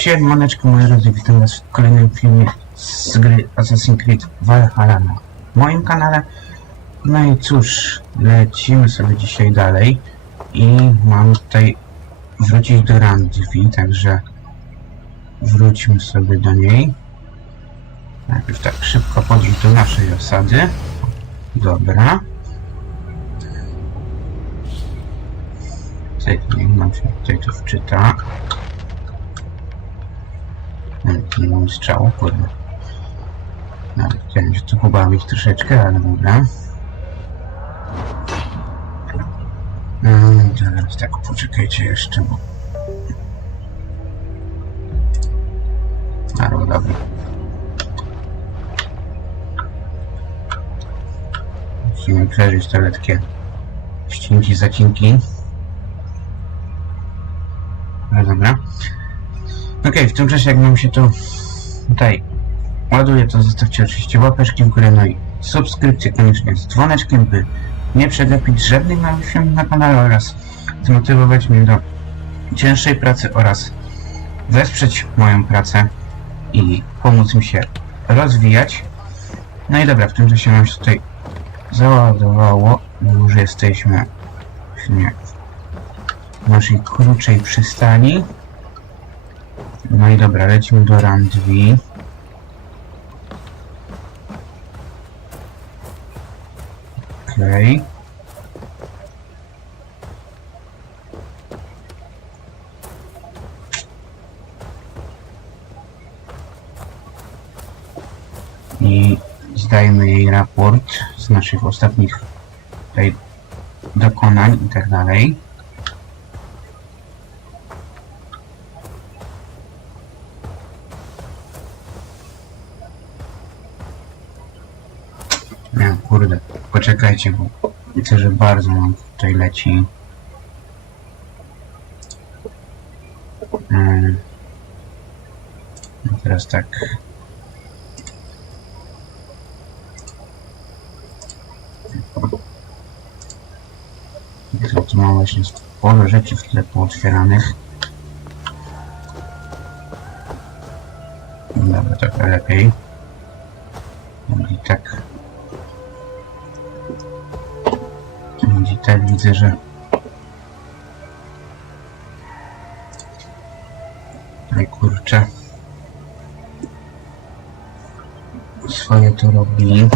Siemaneczko moi drodzy, witam was w kolejnym filmie z gry Assassin's Creed Valhalla na moim kanale. No i cóż, lecimy sobie dzisiaj dalej i mam tutaj wrócić do Anglii, także wróćmy sobie do niej. Najpierw tak szybko podróż do naszej osady. Dobra. Niech nam się tutaj to wczyta. Nie mam strzału, kurde. Nawet chciałem się tu pobawić troszeczkę, ale dobra. Teraz tak, poczekajcie jeszcze, bo... Dobra. Musimy przeżyć te letkie ścinki, zacinki. No dobra. Okej, w tym czasie jak nam się to tutaj ładuje, to zostawcie oczywiście łapeczki w górę, no i subskrypcję koniecznie z dzwoneczkiem, by nie przegapić żadnych nowych filmów na kanale oraz zmotywować mnie do cięższej pracy oraz wesprzeć moją pracę i pomóc mi się rozwijać. No i dobra, w tym czasie nam się tutaj załadowało, już jesteśmy w naszej krótszej przystani. No i dobra, lecimy do Randwi. Okej. I zdajmy jej raport z naszych ostatnich tutaj dokonań i tak dalej. Nie, kurde, poczekajcie, bo widzę, że bardzo nam tutaj leci. No teraz tak. Tu mam właśnie sporo rzeczy w tle pootwieranych. Dobra, trochę lepiej. I tak widzę, że tutaj kurczę swoje to robi.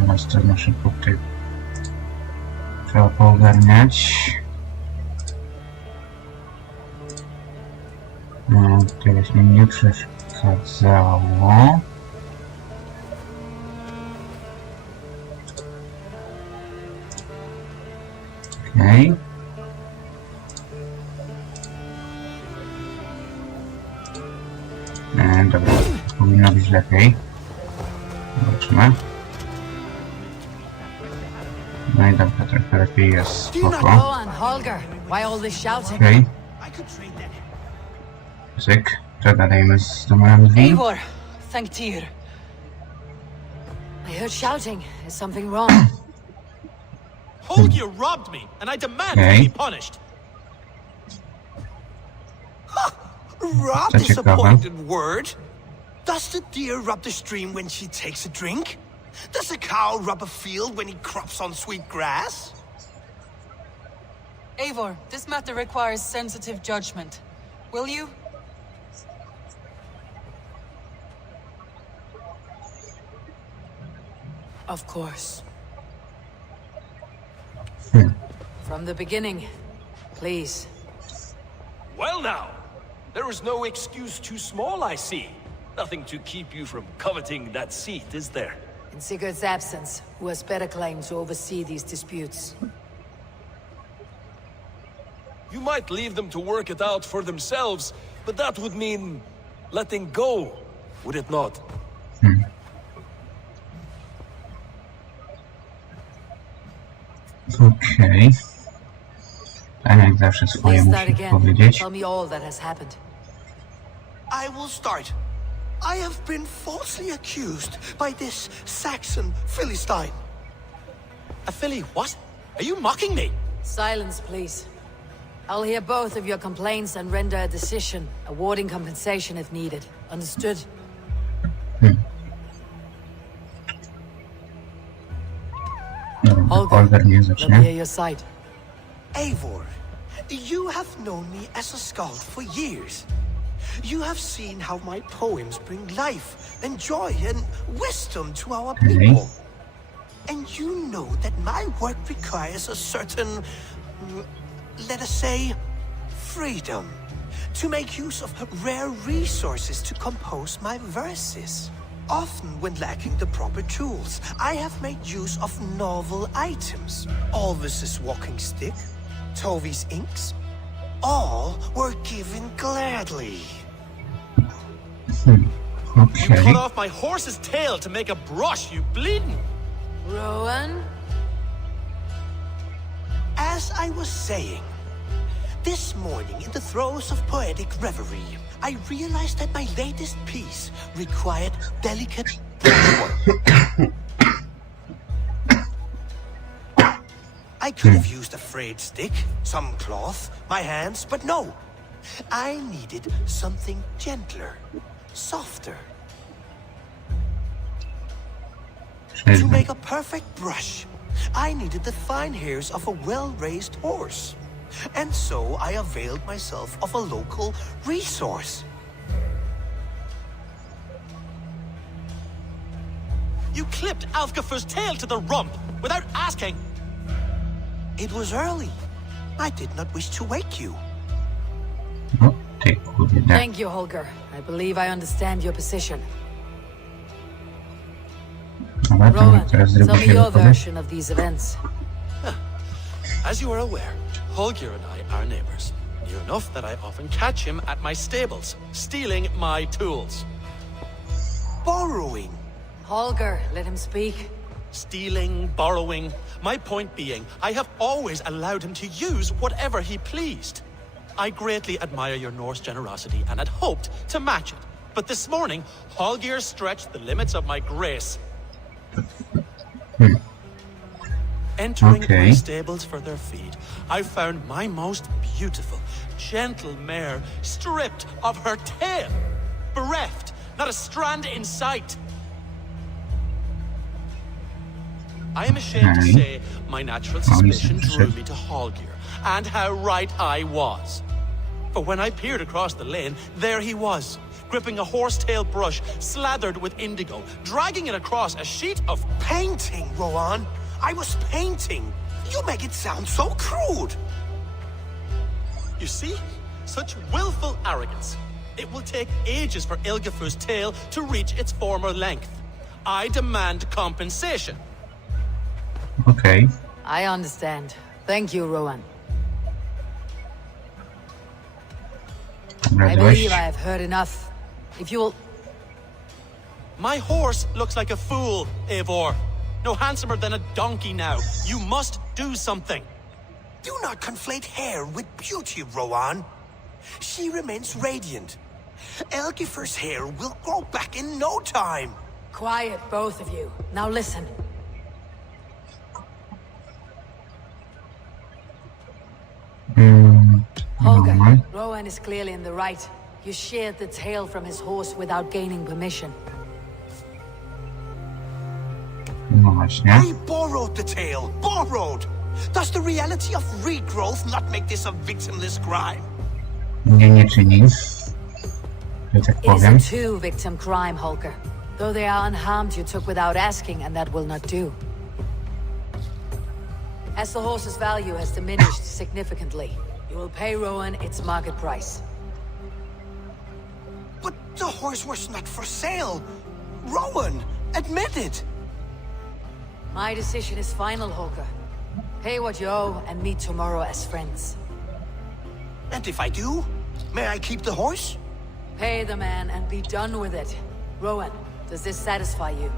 Teraz to na szybko tutaj trzeba poogarniać. No, teraz mi nie przeszkadzało. Okej. Dobra, powinno być lepiej. Zobaczmy. No i dobra, trochę lepiej jest, spoko. Okej. Zyk, dogadajmy z domami. I heard shouting. Is something wrong? Hold, you robbed me, and I demand to be punished. Robbed is a pointed word. Does the deer rub the stream when she takes a drink? Does a cow rub a field when he crops on sweet grass? Eivor, this matter requires sensitive judgment. Will you? Of course. From the beginning, please. Well now, there is no excuse too small, I see. Nothing to keep you from coveting that seat, is there? In Sigurd's absence, who has better claim to oversee these disputes? You might leave them to work it out for themselves, but that would mean letting go, would it not? Okej. Tak jak zawsze swoje muszę powiedzieć. Tell me all that has happened. I will start. I have been falsely accused by this Saxon Philistine. A filly what? Are you mocking me? Silence, please. I'll hear both of your complaints and render a decision, awarding compensation if needed. Understood? Holger, Holger nie let me zacznie. hear your side. Eivor, you have known me as a skald for years. You have seen how my poems bring life and joy and wisdom to our people. And you know that my work requires a certain, let us say, freedom to make use of rare resources to compose my verses. Often when lacking the proper tools, I have made use of novel items. Alvis's walking stick, Tovi's inks, all were given gladly. You Okay. cut off my horse's tail to make a brush, you bleeding! Rowan? As I was saying, this morning in the throes of poetic reverie, I realized that my latest piece required delicate brushwork. I could have used a frayed stick, some cloth, my hands, but no. I needed something gentler, softer. To make a perfect brush, I needed the fine hairs of a well-raised horse. And so I availed myself of a local resource. You clipped Alfgafer's tail to the rump without asking. It was early. I did not wish to wake you. No, ty kurde. Thank you, Holger. I believe I understand your position. Dobra, to Rowan, teraz tell zrobi me się your wypowiedź. version of these events. As you are aware, Holger and I are neighbors. Near enough that I often catch him at my stables, stealing my tools. Borrowing. Holger, let him speak. Stealing, borrowing. My point being, I have always allowed him to use whatever he pleased. I greatly admire your Norse generosity and had hoped to match it. But this morning, Holger stretched the limits of my grace. Entering my stables for their feed, I found my most beautiful, gentle mare stripped of her tail, bereft, not a strand in sight. I am ashamed to say my natural suspicion drew me to Holger, and how right I was. For when I peered across the lane, there he was, gripping a horsetail brush slathered with indigo, dragging it across a sheet of Painting, Rowan. I was painting. You make it sound so crude. You see? Such willful arrogance. It will take ages for Ilgifer's tail to reach its former length. I demand compensation. Okej. I understand. Thank you, Rowan. Dobra, I dość. believe I have heard enough. If you'll... My horse looks like a fool, Eivor. No handsomer than a donkey now. You must do something. Do not conflate hair with beauty, Rowan. She remains radiant. Elgifer's hair will grow back in no time. Quiet, both of you. Now listen. Holger, Rowan. Rowan is clearly in the right. You sheared the tail from his horse without gaining permission. No właśnie. I borrowed the tail. Borrowed! Does the reality of regrowth not make this a victimless crime? Nie czyni. Że tak It is a powiem. two-victim crime, Holger. Though they are unharmed, you took without asking, and that will not do. As the horse's value has diminished significantly, you will pay Rowan its market price. But the horse was not for sale. Rowan, admit it. My decision is final, Holger. Pay what you owe and meet tomorrow as friends. And if I do, may I keep the horse? Pay the man and be done with it. Rowan, does this satisfy you?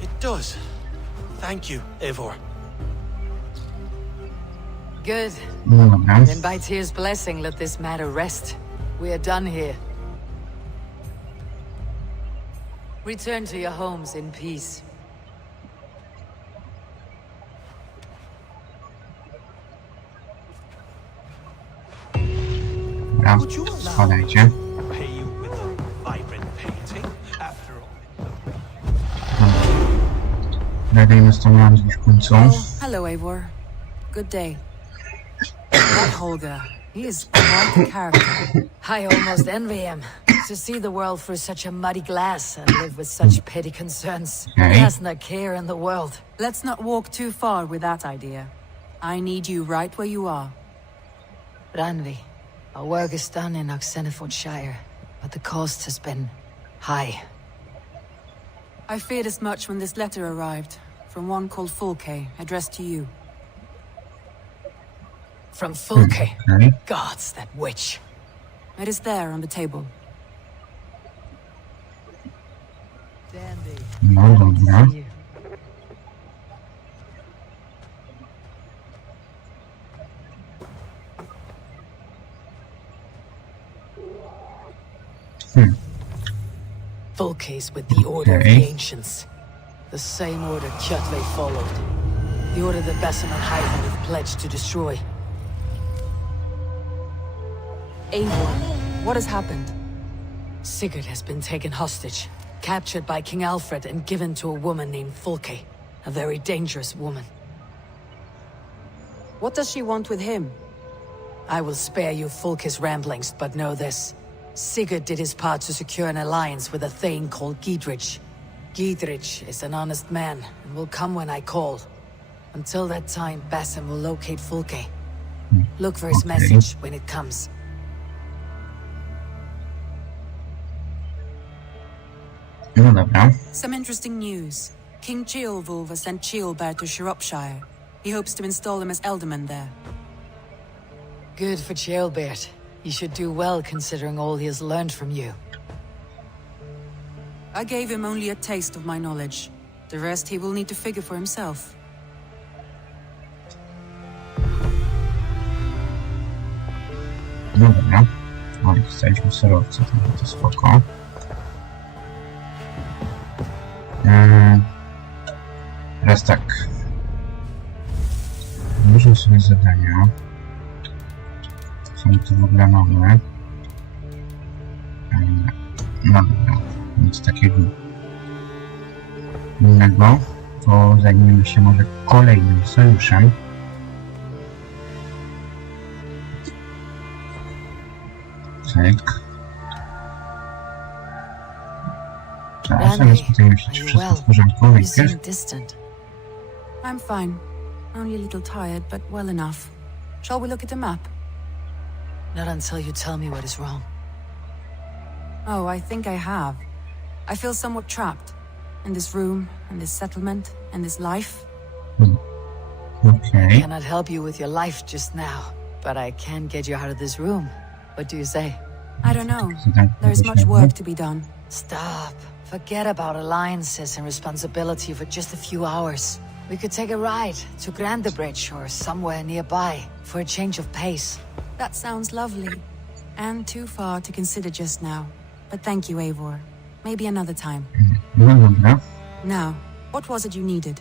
It does. Thank you, Eivor. Good. No dobra. Then by Tyr's blessing, let this matter rest. We are done here. Return to your homes in peace. Dobra, Would you allow spadajcie. me to pay you with a vibrant painting, after all? Gadajmy z tą Landwi w końcu. Oh, hello, Eivor. Good day. That Holger, he is quite a character. I almost envy him. To see the world through such a muddy glass and live with such petty concerns. Okay. He hasn't a care in the world. Let's not walk too far with that idea. I need you right where you are. Ranvi, our work is done in Oxenfordshire, but the cost has been high. I feared as much when this letter arrived, from one called Fulke, addressed to you. From Fulke. Okay. Gods, that witch. It is there on the table. Dandy. No dobra. See you. Fulke's with the Order of the Okay. Ancients. The same order Kjötve followed. The order that Basim and Hyden have pledged to destroy. Eivor, what has happened? Sigurd has been taken hostage, captured by King Alfred and given to a woman named Fulke. A very dangerous woman. What does she want with him? I will spare you Fulke's ramblings, but know this. Sigurd did his part to secure an alliance with a thane called Gidrich. Gidrich is an honest man, and will come when I call. Until that time, Basim will locate Fulke. Look for his Okay. message when it comes. No dobra. Some interesting news. King Ceolwulf has sent Ceolbert to Shropshire. He hopes to install him as Elderman there. Good for Ceolbert. He should do well considering all he has learned from you. I gave him only a taste of my knowledge. The rest he will need to figure for himself. No dobra. O, dostaliśmy surowce, to spoko. Teraz tak. Muszę sobie zadania. Są to w ogóle nowe. No dobra, nic takiego innego. To zajmiemy się może kolejnym sojuszem. Cyk. Czasem spytajmy się, czy wszystko w porządku You najpierw. seem distant. I'm fine. Only a little tired, but well enough. Shall we look at the map? Not until you tell me what is wrong. Oh, I think I have. I feel somewhat trapped. In this room, in this settlement, in this life. Okay. Cannot help you with your life just now, but I can get you out of this room. What do you say? I don't know. There is much work to be done. Stop. Forget about alliances and responsibility for just a few hours. We could take a ride to Grandebridge or somewhere nearby for a change of pace. That sounds lovely. And too far to consider just now. But thank you, Eivor. Maybe another time. No dobra. Now, what was it you needed?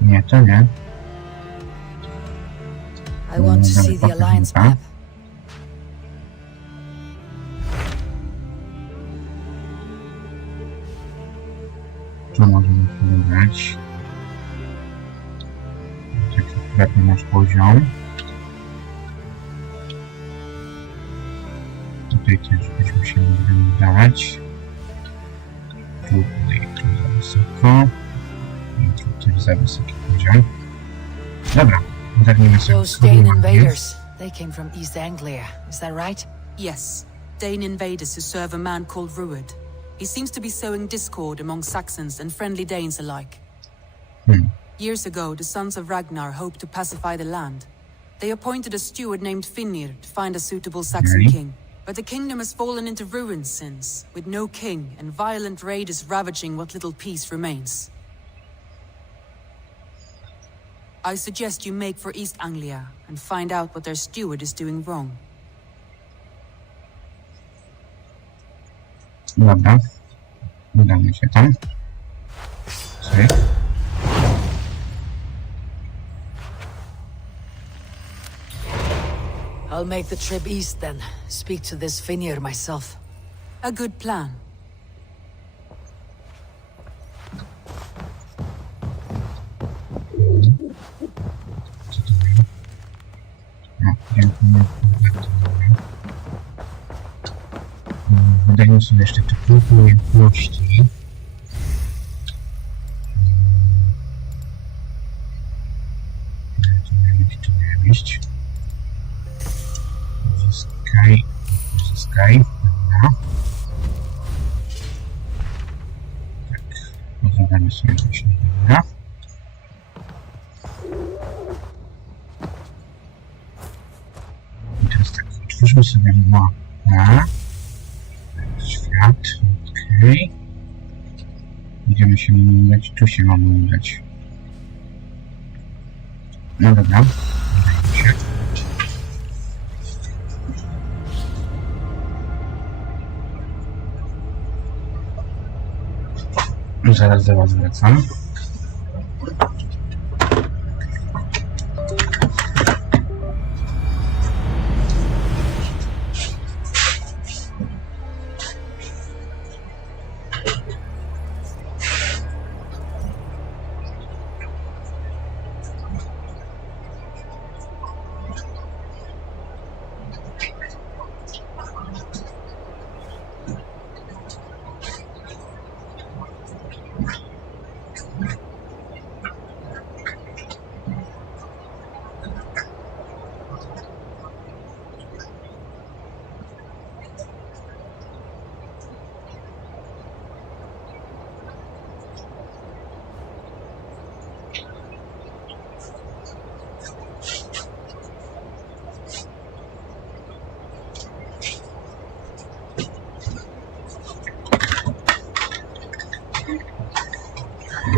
Nie, to nie. I want to see the alliance map. Tu możemy wybrać. Tak, akuratnie nasz poziom. Tutaj też byśmy się mogli dać. Tutaj tu za wysoko. I tu też za wysoki poziom. Dobra, zerwijmy sobie Those wschodnią Dane Anglię. invaders, they came from East Anglia, is that right? Yes, Dane invaders who serve a man called Ruud. He seems to be sowing discord among Saxons and friendly Danes alike. Years ago, the sons of Ragnar hoped to pacify the land. They appointed a steward named Finnir to find a suitable Saxon Okay. king. But the kingdom has fallen into ruins since, with no king and violent raiders ravaging what little peace remains. I suggest you make for East Anglia and find out what their steward is doing wrong. Dobra. Udamy się tam. Cyk. I'll make the trip east then. Speak to this Finir myself. A good plan. No, dziękuję. Wydaje mi się, że jeszcze te kilku umiejętności. Tu miałem iść. Uzyskaj. Dobra. Tak. Zadanie sobie właśnie dobra. I teraz tak, otwórzmy sobie mapę. Świat, okej. Idziemy się udać, tu się mamy udać. No dobra, udaje się. Zaraz do was wracam.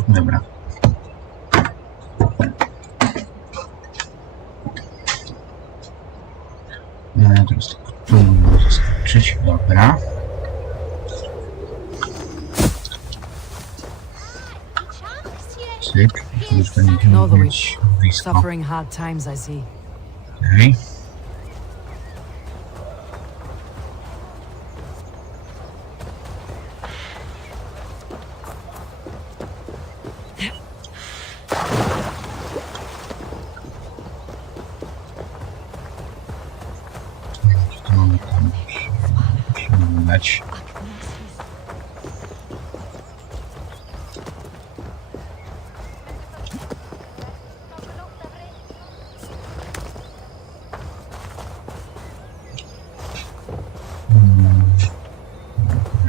Dobra. Teraz tak, tu mogę zaskoczyć. Dobra. Cyk. Tu już będziemy mieć blisko. Suffering hard times, I see. Okej. Dać.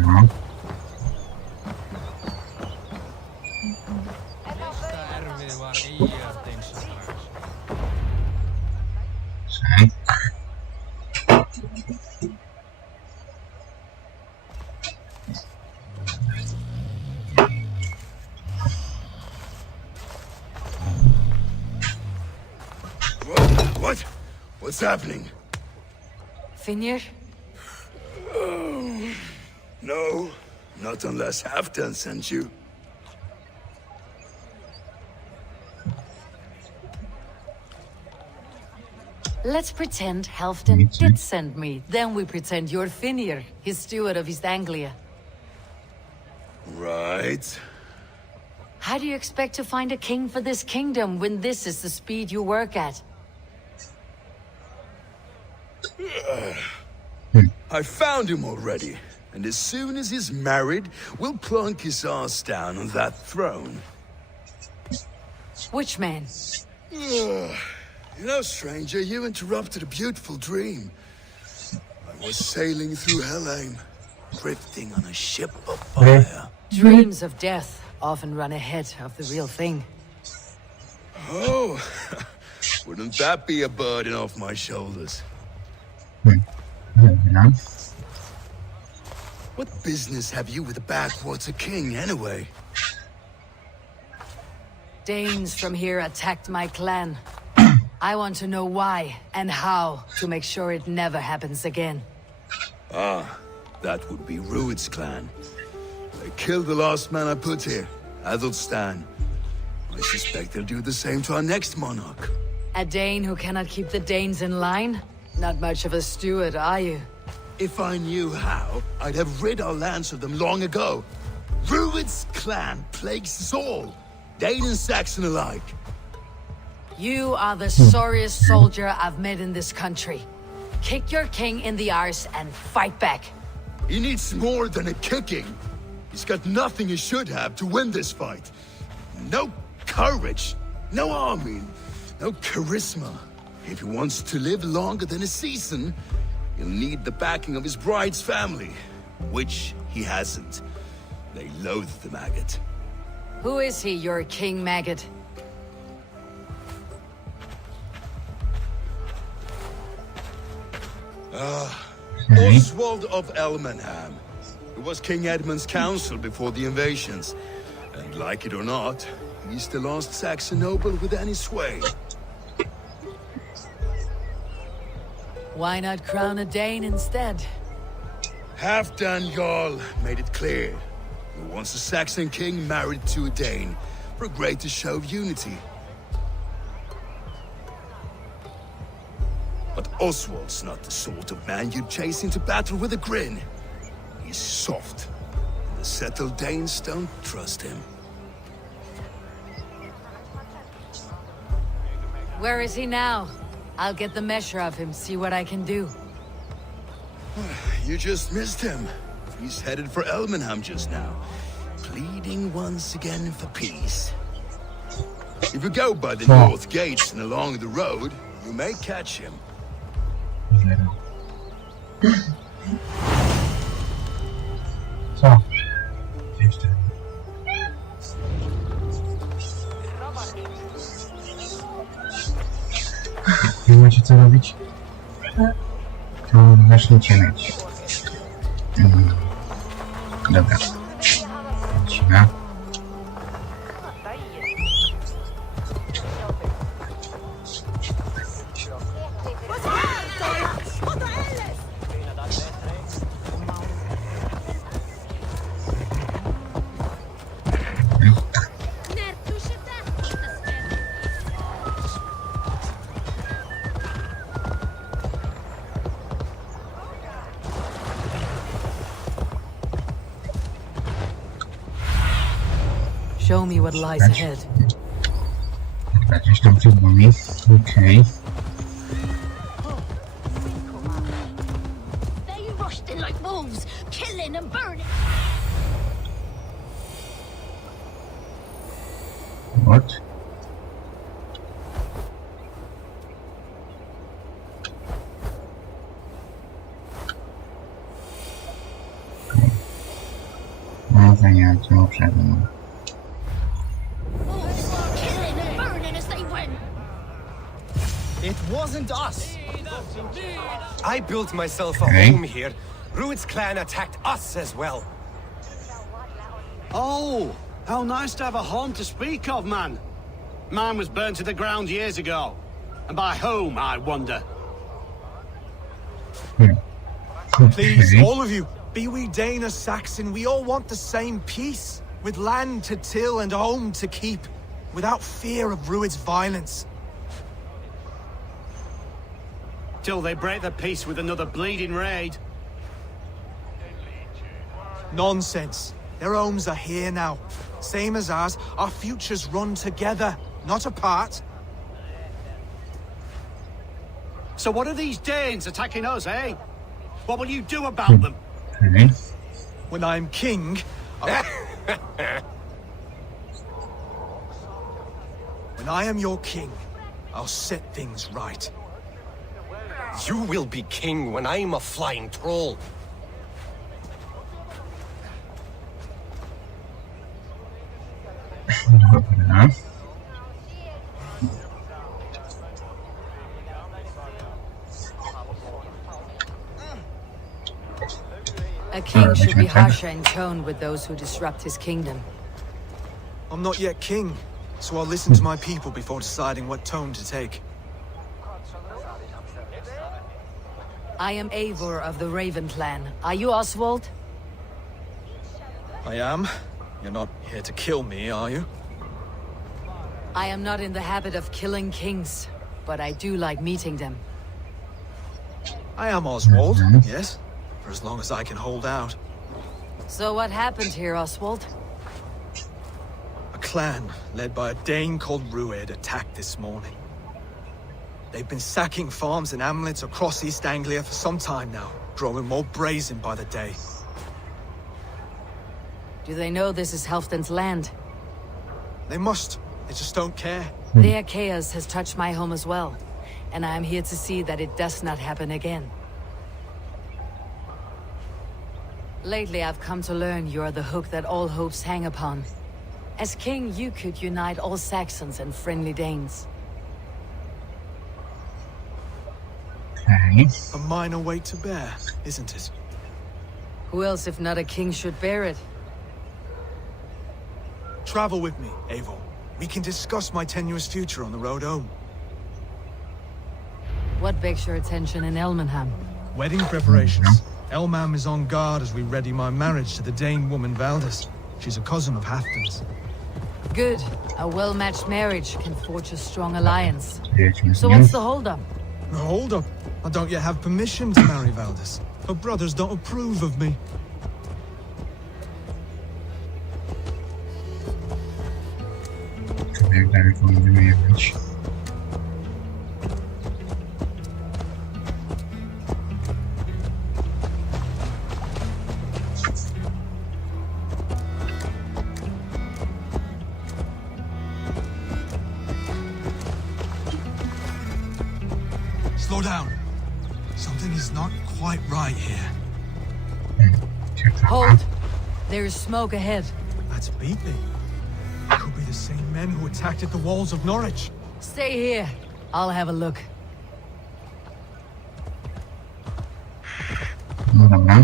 No. Cyk. What? What's happening? Finir? No, not unless Halfdan sent you. Let's pretend Halfdan did send me. Then we pretend you're Finir, his steward of East Anglia. Right. How do you expect to find a king for this kingdom when this is the speed you work at? I found him already. And as soon as he's married, we'll plunk his ass down on that throne. Which man? You know, stranger, you interrupted a beautiful dream. I was sailing through Helheim, drifting on a ship of fire. Dreams of death often run ahead of the real thing. Oh, wouldn't that be a burden off my shoulders? Dobra. What business have you with the backwater king, anyway? Danes from here attacked my clan. I want to know why and how to make sure it never happens again. That would be Rued's clan. They killed the last man I put here, Athelstan. I suspect they'll do the same to our next monarch. A Dane who cannot keep the Danes in line? Not much of a steward, are you? If I knew how, I'd have rid our lands of them long ago. Rued's clan plagues us all, Dane and Saxon alike. You are the sorriest soldier I've met in this country. Kick your king in the arse and fight back. He needs more than a kicking. He's got nothing he should have to win this fight. No courage, no army, no charisma. If he wants to live longer than a season, he'll need the backing of his bride's family, which he hasn't. They loathe the maggot. Who is he, your king maggot? Oswald of Elmenham. He was King Edmund's counsel before the invasions. And like it or not, he's the last Saxon noble with any sway. Why not crown a Dane instead? Halfdan Jarl made it clear. He wants a Saxon king married to a Dane for a greater show of unity. But Oswald's not the sort of man you'd chase into battle with a grin. He's soft, and the settled Danes don't trust him. Where is he now? I'll get the measure of him, see what I can do. You just missed him. He's headed for Elmenham just now, pleading once again for peace. If you go by the north gates and along the road, you may catch him. Co? Jeszcze. Nie macie co robić? To zacznijcie mieć. Dobra. Lecimy. Show me what lies ahead. Gdzieś tam przed nami. Okej. They rushed in like wolves, killing and burning. What? No, zajęcie uprzednio. Killing and burning as they went. It wasn't us. I built myself a Okay. home here. Rued's clan attacked us as well. Oh, how nice to have a home to speak of, man. Mine was burned to the ground years ago. And by whom, I wonder? Please, all of you, be we Dane or Saxon, we all want the same peace, with land to till and home to keep, without fear of Rued's violence. Till they break the peace with another bleeding raid. Nonsense. Their homes are here now. Same as ours, our futures run together, not apart. So what are these Danes attacking us, eh? What will you do about them? Okay. When I'm king, when I am your king, I'll set things right. You will be king when I'm a flying troll. Dobra. A king should be harsher in tone with those who disrupt his kingdom. I'm not yet king. so I'll listen to my people before deciding what tone to take. I am Eivor of the Raven clan. Are you Oswald? I am. You're not here to kill me, are you? I am not in the habit of killing kings, but I do like meeting them. I am Oswald, yes. For as long as I can hold out. So what happened here, Oswald? A clan, led by a Dane called Rued, attacked this morning. They've been sacking farms and hamlets across East Anglia for some time now, growing more brazen by the day. Do they know this is Halfdan's land? They must. They just don't care. Their chaos has touched my home as well, and I am here to see that it does not happen again. Lately, I've come to learn you are the hook that all hopes hang upon. As king, you could unite all Saxons and friendly Danes. Okay. A minor weight to bear, isn't it? Who else, if not a king, should bear it? Travel with me, Eivor. We can discuss my tenuous future on the road home. What begs your attention in Elmenham? Wedding preparations. Elmam is on guard as we ready my marriage to the Dane woman Valdis. She's a cousin of Halfdan's. Good. A well-matched marriage can forge a strong alliance. Yes. So what's the holdup? No, hold up. I don't yet have permission to marry Valdis. Her brothers don't approve of me. Jak daleko będziemy jechać? Slow down. Something is not quite right here. Hold! There is smoke ahead. That's beating. Could be the same men who attacked at the walls of Norwich. Stay here. I'll have a look. No dobra.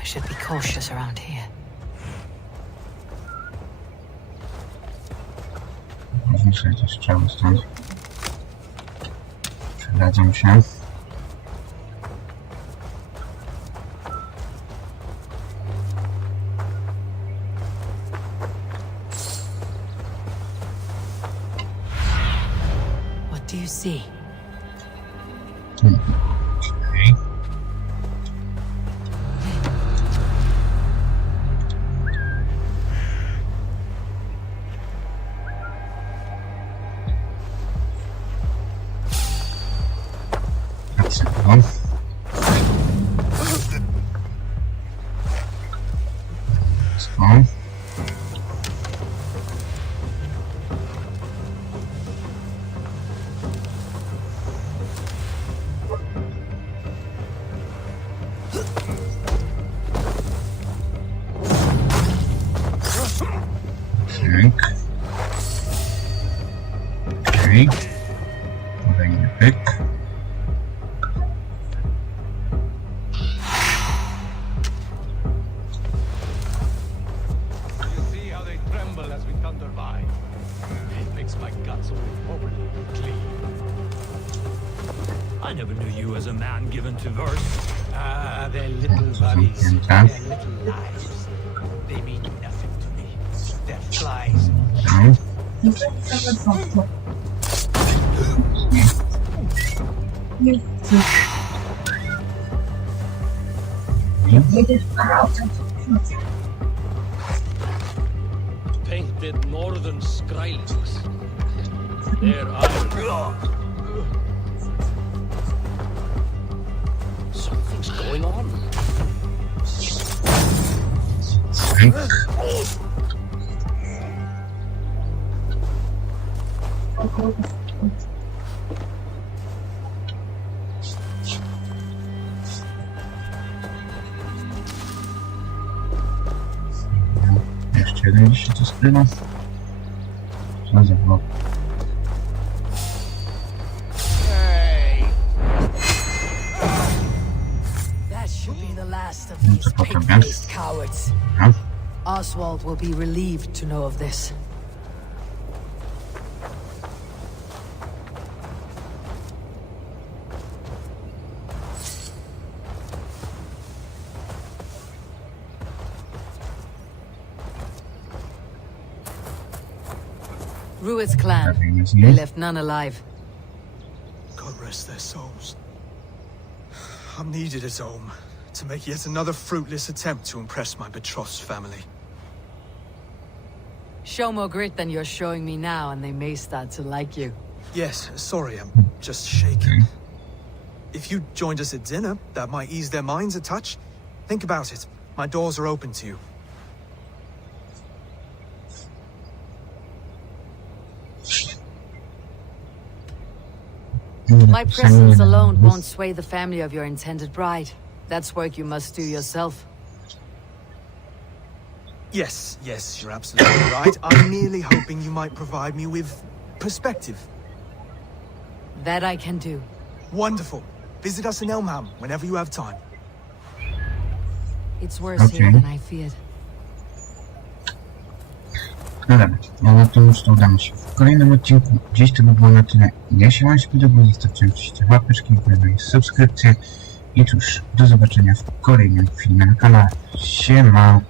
I should be cautious around here. Można sobie te strzały stąd. Przydadzą się. What do you see? Okay. That's it. Let's go. Okay. Kolejny pyk. You see how they tremble as we thunder by? It makes my guts all wobbly and clean. I never knew you as a man given to verse. Ah, their little worries, their little lives. They mean nothing to me. They're flies. Painted northern Skrylings. Their eyes. Something's going on. Jeszcze jeden gdzieś się tu skrywa. Co za blok? That should be the last of these pig-faced cowards. Oswald will be relieved to know of this. Rued's clan. Zabijmy z They nim. left none alive. God rest their souls. I'm needed as home to make yet another fruitless attempt to impress my betrothed family. Show more grit than you're showing me now, and they may start to like you. Yes, sorry, I'm just shaken. If you joined us at dinner, that might ease their minds a touch. Think about it. My doors are open to you. My presence alone won't sway the family of your intended bride. That's work you must do yourself. Yes, you're absolutely right. I'm merely hoping you might provide me with perspective. That I can do. Wonderful. Visit us in Elmham whenever you have time. It's worse here than I feared. No dobra, no to już to udamy się w kolejnym odcinku. Dziś to by było na tyle. Ja się wam spodobał, zostawcie oczywiście łapeczki, subskrypcje i cóż, do zobaczenia w kolejnym filmie na kanale. Siema!